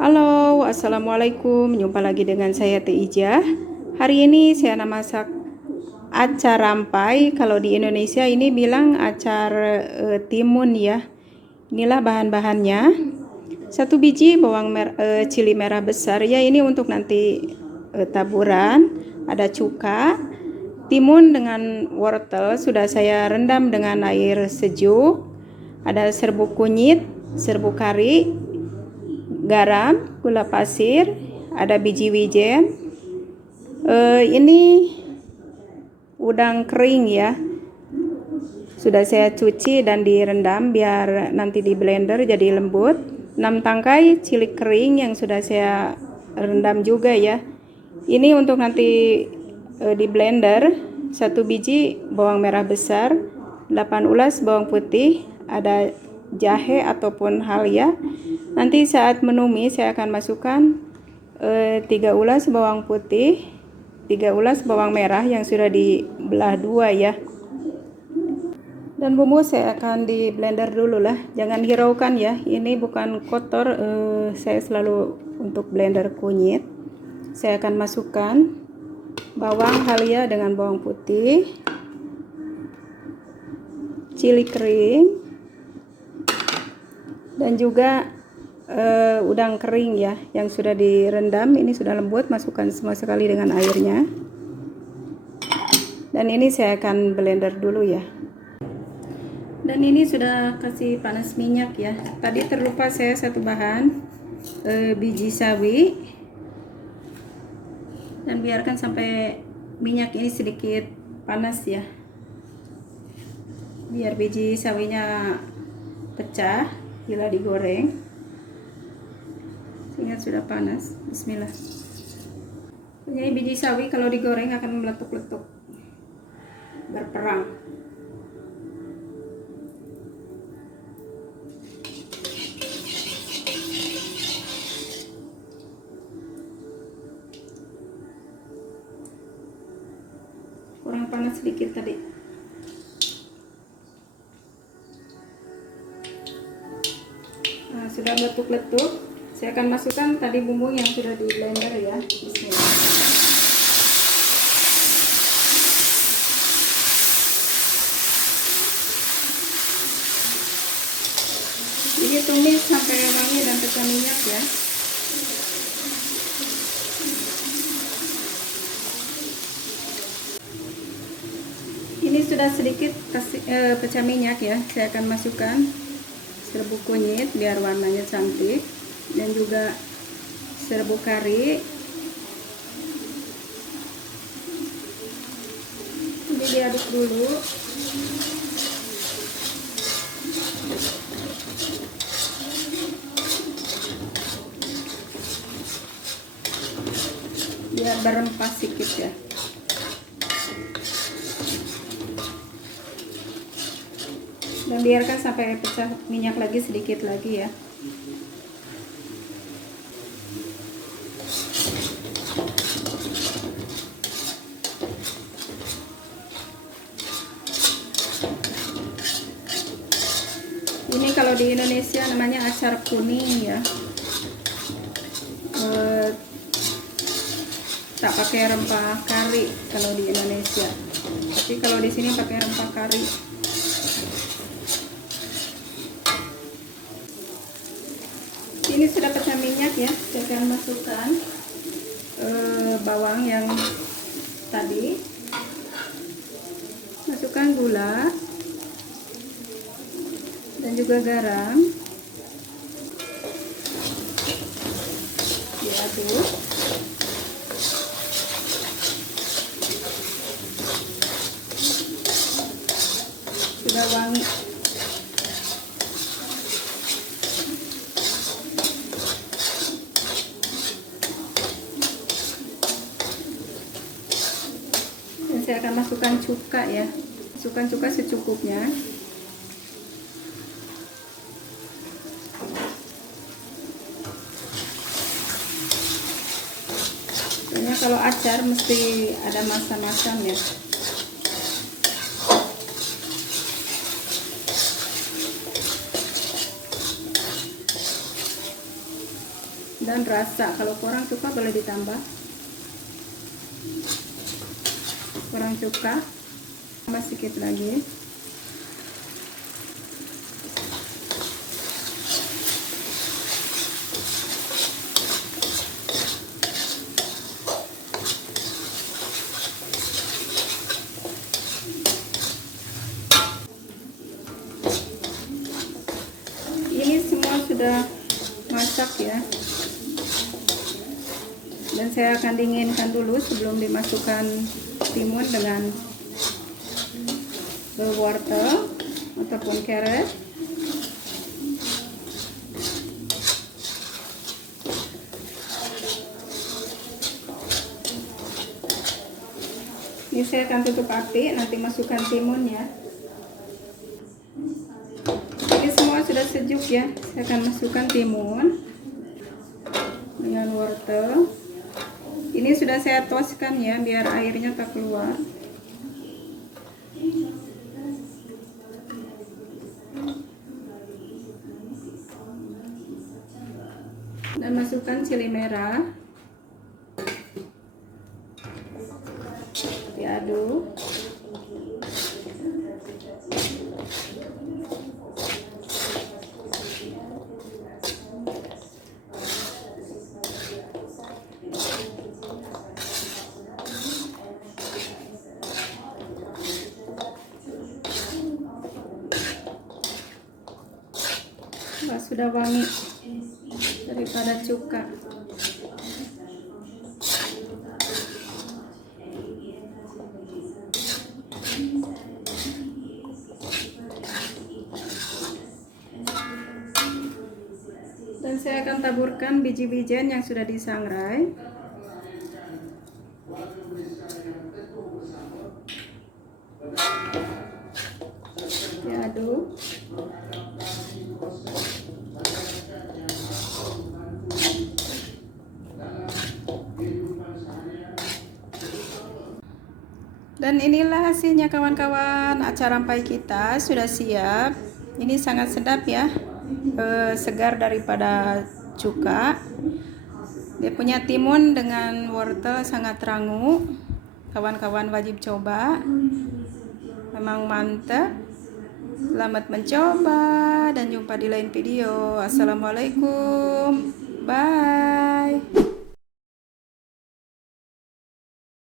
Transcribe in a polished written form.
Halo, assalamualaikum. Jumpa lagi dengan saya Teh Ija. Hari ini saya akan masak acar rampai. Kalau di Indonesia ini bilang acar timun ya. Inilah bahan-bahannya. 1 biji bawang cili merah besar ya. Ini untuk nanti taburan. Ada cuka, timun dengan wortel sudah saya rendam dengan air sejuk. Ada serbuk kunyit, serbuk kari, garam, gula pasir, ada biji wijen. Ini udang kering ya. Sudah saya cuci dan direndam biar nanti di blender jadi lembut. 6 tangkai cilik kering yang sudah saya rendam juga ya. Ini untuk nanti di blender. 1 biji bawang merah besar, 8 ulas bawang putih, ada jahe ataupun halya. Nanti saat menumis saya akan masukkan 3 ulas bawang putih, 3 ulas bawang merah yang sudah dibelah 2 ya. Dan bumbu saya akan di blender dulu lah, jangan hiraukan ya. Ini bukan kotor, saya selalu untuk blender kunyit. Saya akan masukkan bawang halya dengan bawang putih, cili kering, dan juga udang kering ya yang sudah direndam. Ini sudah lembut, masukkan semua sekali dengan airnya. Dan ini saya akan blender dulu ya. Dan ini sudah kasih panas minyak ya. Tadi terlupa saya satu bahan, biji sawi. Dan biarkan sampai minyak ini sedikit panas ya, biar biji sawinya pecah bila digoreng. Ingat sudah panas. Bismillah. Jadi biji sawi kalau digoreng akan meletup-letup, berperang. Kurang panas sedikit tadi. Nah, sudah letup-letup. Saya akan masukkan tadi bumbu yang sudah di blender ya. Bismillah. Jadi tumis sampai wangi dan pecah minyak ya. Ini sudah sedikit pecah minyak ya. Saya akan masukkan serbuk kunyit biar warnanya cantik, dan juga serbuk kari. Ini diaduk dulu. Biar berempah sedikit ya. Dan biarkan sampai pecah minyak lagi sedikit lagi ya. Ini kalau di Indonesia namanya acar kuning ya. Tak pakai rempah kari kalau di Indonesia, tapi kalau di sini pakai rempah kari. Ini sudah pecah minyak ya. Saya akan masukkan bawang yang tadi, masukkan gula dan juga garam, diaduk. Sudah wangi. Dan saya akan masukkan cuka ya. Masukkan cuka secukupnya. Soalnya kalau acar mesti ada masam-masam ya. dan rasa. Kalau kurang suka boleh ditambah, kurang suka tambah sedikit lagi. Ini semua sudah masak ya, dan saya akan dinginkan dulu sebelum dimasukkan timun dengan wortel ataupun carrot. Ini saya akan tutup api, nanti masukkan timunnya. Ini semua sudah sejuk ya, saya akan masukkan timun dengan wortel. Ini sudah saya toskan ya, biar airnya tak keluar. Dan masukkan cili merah, diaduk. Wah, sudah wangi daripada cuka. Dan saya akan taburkan biji-bijian yang sudah disangrai. Diaduk. Dan inilah hasilnya kawan-kawan, acar ampai kita sudah siap. Ini sangat sedap ya, segar daripada cuka. Dia punya timun dengan wortel sangat rangu. Kawan-kawan wajib coba, memang mantap. Selamat mencoba dan jumpa di lain video. Assalamualaikum, bye.